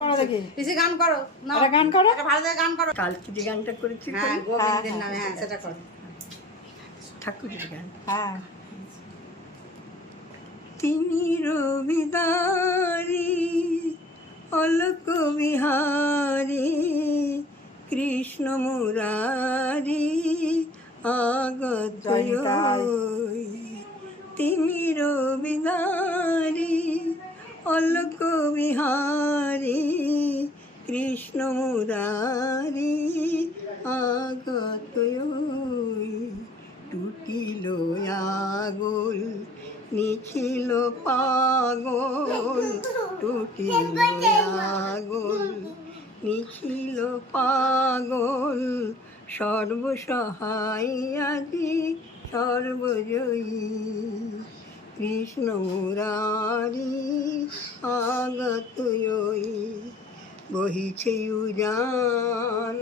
পিসি গান করো না, গান করো, ভালো করে গান করো। কালকে যে গানটা করেছি হ্যাঁ, গোবিন্দের নামে, হ্যাঁ সেটা করো। ঠাকুরের গান। হ্যাঁ, তিনি রবিদারি অলোক বিহারী কৃষ্ণ মুরারি আগত তিনি রবিদারি অলোক বিহারী কৃষ্ণ মুরারি আগত টুটিল আগল নিখিল পাগল টুটিল আগল নিখিল পাগল সর্বসহায় আদি সর্বজয়ী কৃষ্ণ মুরারি আগত বহিছে উজান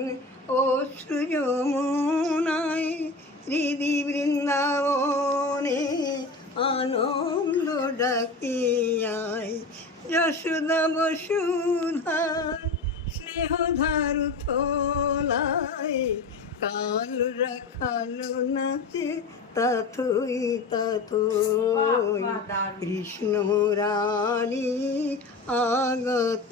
অশ্রু যমুনায় হৃদি বৃন্দাবনে আনন্দ ডাকিয়ায় যশোদা বসুধার স্নেহধার থলায় কাল রাখালো নাচে তাথই তাথই কৃষ্ণ মুরারি আগত